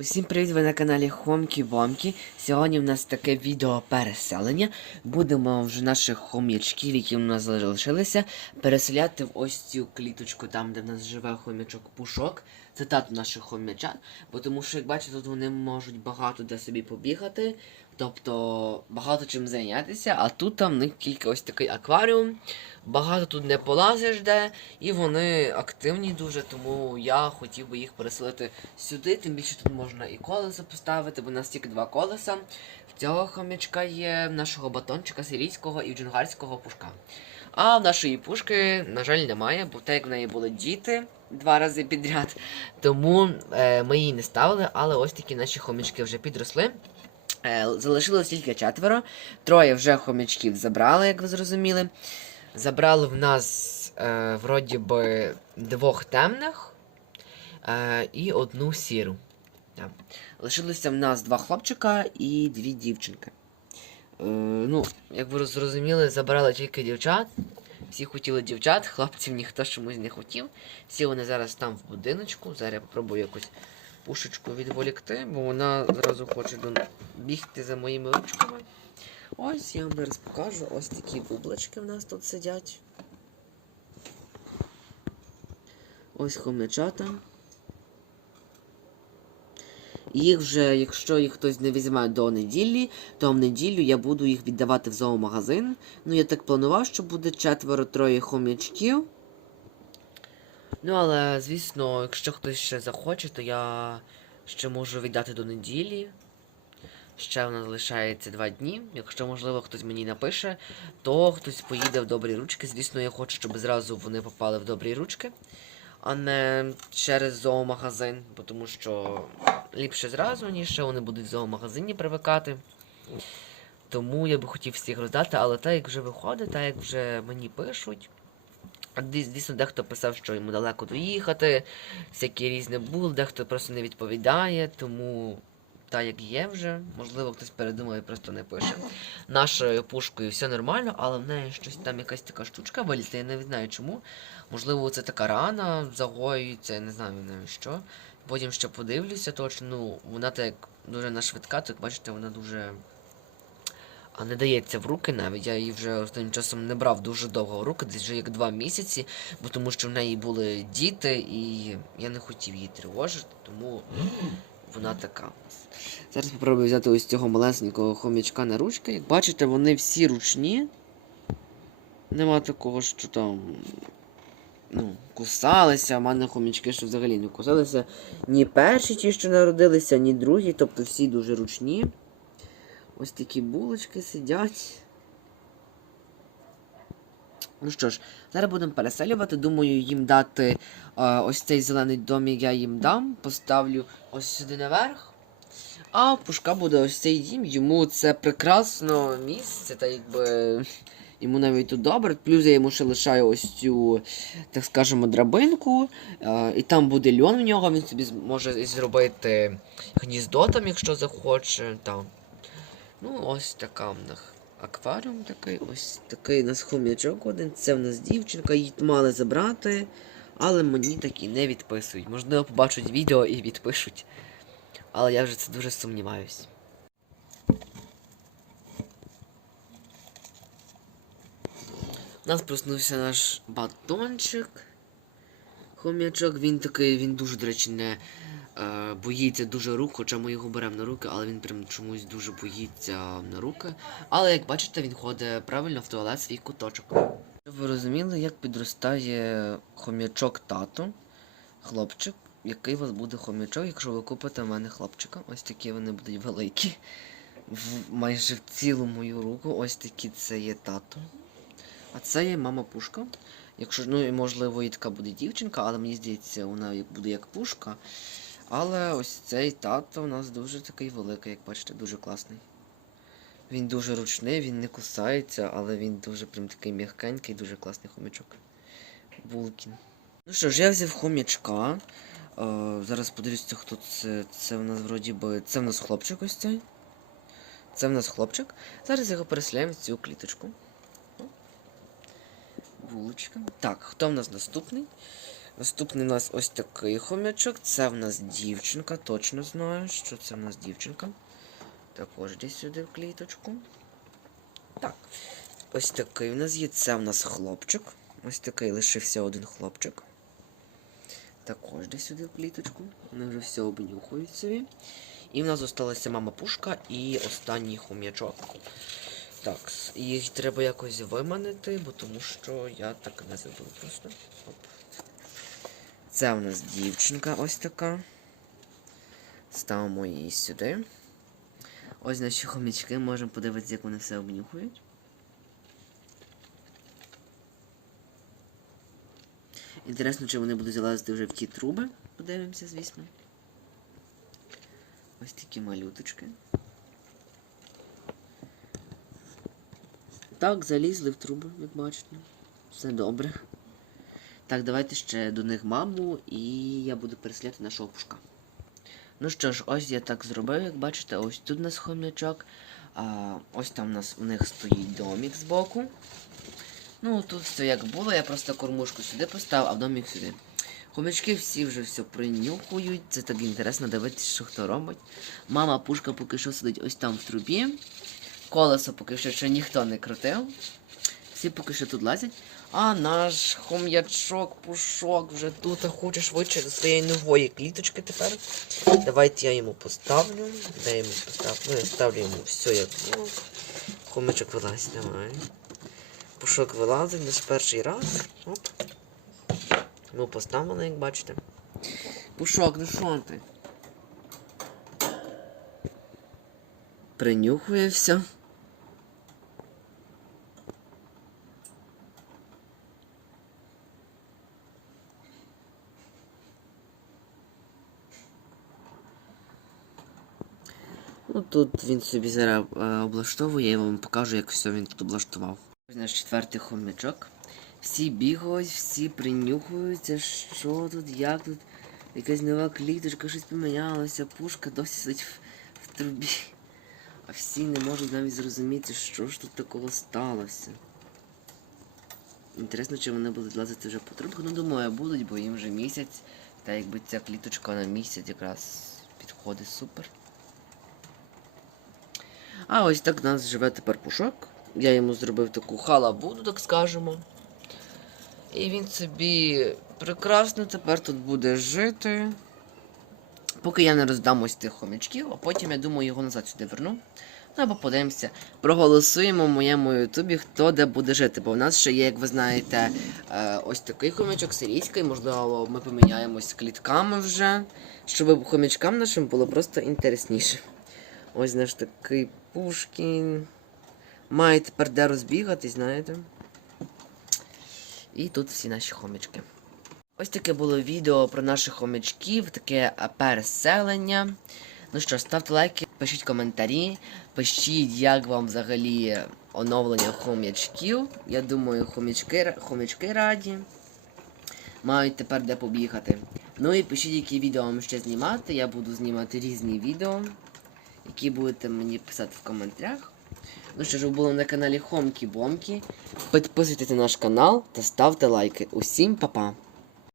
Усім привіт, ви на каналі Хомкі Вомкі. Сьогодні в нас таке відео переселення. Будемо вже наших хом'ячків, які в нас залишилися, переселяти в ось цю кліточку, там, де в нас живе хом'ячок Пушок. Це тато наших хом'ячат. Бо тому що, як бачите, тут вони можуть багато де собі побігати, тобто багато чим зайнятися, а тут там в них тільки ось такий акваріум. Багато тут не полазиш де, і вони активні дуже, тому я хотів би їх переселити сюди. Тим більше тут можна і колесо поставити, бо у нас тільки два колеса. В цього хомячка є нашого батончика сирійського і в джунгарського пушка. А в нашої пушки, на жаль, немає, бо так як в неї були діти два рази підряд, тому е, ми її не ставили, але ось такі наші хомячки вже підросли. Е, залишилось тільки четверо. Троє вже хомячків забрали, як ви зрозуміли. Забрали в нас е, вроді би двох темних е, і одну сіру. Так. Лишилося в нас два хлопчика і дві дівчинки. Е, ну, як ви зрозуміли, забрали тільки дівчат. Всі хотіли дівчат, хлопців ніхто чомусь не хотів. Всі вони зараз там в будиночку. Зараз я попробую якусь пушечку відволікти, бо вона зразу хоче до... бігти за моїми ручками. Ось я вам зараз покажу. Ось такі бублички в нас тут сидять. Ось хомячата. Їх вже, якщо їх хтось не візьме до неділі, то в неділю я буду їх віддавати в зоомагазин. Ну, я так планував, що буде четверо-троє хомячків. Ну, але, звісно, якщо хтось ще захоче, то я ще можу віддати до неділі. Ще в нас залишається два дні. Якщо, можливо, хтось мені напише, то хтось поїде в добрі ручки. Звісно, я хочу, щоб зразу вони попали в добрі ручки, а не через зоомагазин, бо тому що ліпше зразу, ніж вони будуть в зоомагазині привикати. Тому я би хотів всіх роздати, але так як вже виходить, так як вже мені пишуть. Звісно, дехто писав, що йому далеко доїхати, всякі різні були, дехто просто не відповідає, тому та як є вже, можливо, хтось передумає, просто не пише. Нашою пушкою все нормально, але в неї щось там якась така штучка вилізла, я не знаю чому. Можливо, це така рана загоюється, я не знаю навіть що. Потім ще подивлюся точно. Ну, вона так дуже на швидка, так бачите, вона дуже. А не дається в руки навіть. Я її вже останнім часом не брав дуже довго в руки, десь вже як два місяці, бо тому що в неї були діти, і я не хотів її тривожити, тому вона така. Зараз спробую взяти ось цього малесенького хомячка на ручки. Як бачите, вони всі ручні. Нема такого, що там. Ну, кусалися, в мене хомячки, що взагалі не кусалися. Ні перші ті, що народилися, ні другі, тобто всі дуже ручні. Ось такі булочки сидять. Ну що ж, зараз будемо переселювати. Думаю, їм дати е, ось цей зелений домик я їм дам. Поставлю ось сюди наверх. А пушка буде ось цей дім. Йому це прекрасно місце, та якби. Йому навіть тут добре. Плюс я йому ще лишаю ось цю, так скажемо, драбинку. Е, і там буде льон в нього, він собі зможе зробити гніздо там, якщо захоче. Там. Ну, ось така в нас акваріум такий, ось такий у нас хом'ячок один. Це в нас дівчинка, її мали забрати, але мені такі не відписують. Можливо, побачать відео і відпишуть. Але я вже це дуже сумніваюсь. У нас проснувся наш батончик. Хом'ячок, він такий, він дуже, до речі, не боїться дуже рук, хоча ми його беремо на руки, але він прям чомусь дуже боїться на руки. Але як бачите, він ходить правильно в туалет свій куточок. Щоб ви розуміли, як підростає хом'ячок тату, хлопчик, який у вас буде хом'ячок, якщо ви купите в мене хлопчика. Ось такі вони будуть великі. В, майже в цілу мою руку. Ось такі це є тато. А це є мама пушка. Якщо, ну і можливо і така буде дівчинка, але мені здається, вона буде як пушка. Але ось цей тато у нас дуже такий великий, як бачите, дуже класний. Він дуже ручний, він не кусається, але він дуже прям такий м'якенький, дуже класний хомячок. Булкін. Ну що ж, я взяв хомячка. Е, зараз подивлюся, хто це. Це в нас вроді би. Це в нас хлопчик ось цей. Це в нас хлопчик. Зараз його переселяємо в цю кліточку. Булочка. Так, хто в нас наступний? Наступний у нас ось такий хомячок. Це в нас дівчинка, точно знаю, що це в нас дівчинка. Також десь сюди в кліточку. Так. Ось такий в нас є. Це в нас хлопчик. Ось такий лишився один хлопчик. Також десь сюди в кліточку. Вони вже все обнюхують собі. І в нас залишилася мама пушка і останній хом'ячок. Так, їх треба якось виманити, бо тому що я так не забув просто. Оп. Це у нас дівчинка ось така. Ставимо її сюди. Ось наші хомячки, можемо подивитися, як вони все обнюхують. Інтересно, чи вони будуть залазити вже в ті труби. Подивимося, звісно. Ось такі малюточки. Так, залізли в трубу, як бачите. Все добре. Так, давайте ще до них маму, і я буду переслідувати нашого пушка. Ну що ж, ось я так зробив, як бачите, ось тут у нас хомячок. А, ось там у нас у них стоїть домік збоку. Ну, тут все як було, я просто кормушку сюди поставив, а домік сюди. Хомячки всі вже все принюхують. Це так інтересно дивитися, що хто робить. Мама пушка поки що сидить ось там в трубі. Колесо поки що ще ніхто не крутив. Всі поки що тут лазять. А наш хом'ячок, пушок вже тут хоче швидше до своєї нової кліточки тепер. Давайте я йому поставлю. Де йому поставлю? Ну, я ставлю йому все як було. Хомячок вилазить, давай. Пушок вилазить наш перший раз. Оп. Ми поставили, як бачите. Пушок, ну що ти? Принюхує все. Ну тут він собі зараз е, облаштовує, я вам покажу, як все він тут облаштував. Ось наш четвертий хомячок. Всі бігають, всі принюхуються, що тут, як тут. Якась нова кліточка, щось помінялося, пушка досі сидить в, в трубі. А всі не можуть навіть зрозуміти, що ж тут такого сталося. Інтересно, чи вони будуть лазити вже по трубах. Ну, думаю, будуть, бо їм вже місяць. Та якби ця кліточка на місяць якраз підходить супер. А ось так в нас живе тепер пушок. Я йому зробив таку халабуду, так скажемо. І він собі прекрасно тепер тут буде жити. Поки я не роздам ось тих хомячків, а потім, я думаю, його назад сюди верну. Ну або подивимося, проголосуємо в моєму ютубі, хто де буде жити. Бо в нас ще є, як ви знаєте, е, ось такий хомячок сирійський, можливо, ми поміняємось клітками вже, щоб хомячкам нашим було просто інтересніше. Ось наш такий Пушкін. Має тепер де розбігати, знаєте. І тут всі наші хомячки. Ось таке було відео про наших хомячків, таке переселення. Ну що, ставте лайки, пишіть коментарі, пишіть, як вам взагалі оновлення хомячків. Я думаю, хомячки, хомячки раді. Мають тепер де побігати. Ну і пишіть, які відео вам ще знімати. Я буду знімати різні відео, які будете мені писати в коментарях. Ну що ж, ви були на каналі Хомкі Бомкі. Підписуйтесь на наш канал та ставте лайки. Усім па-па!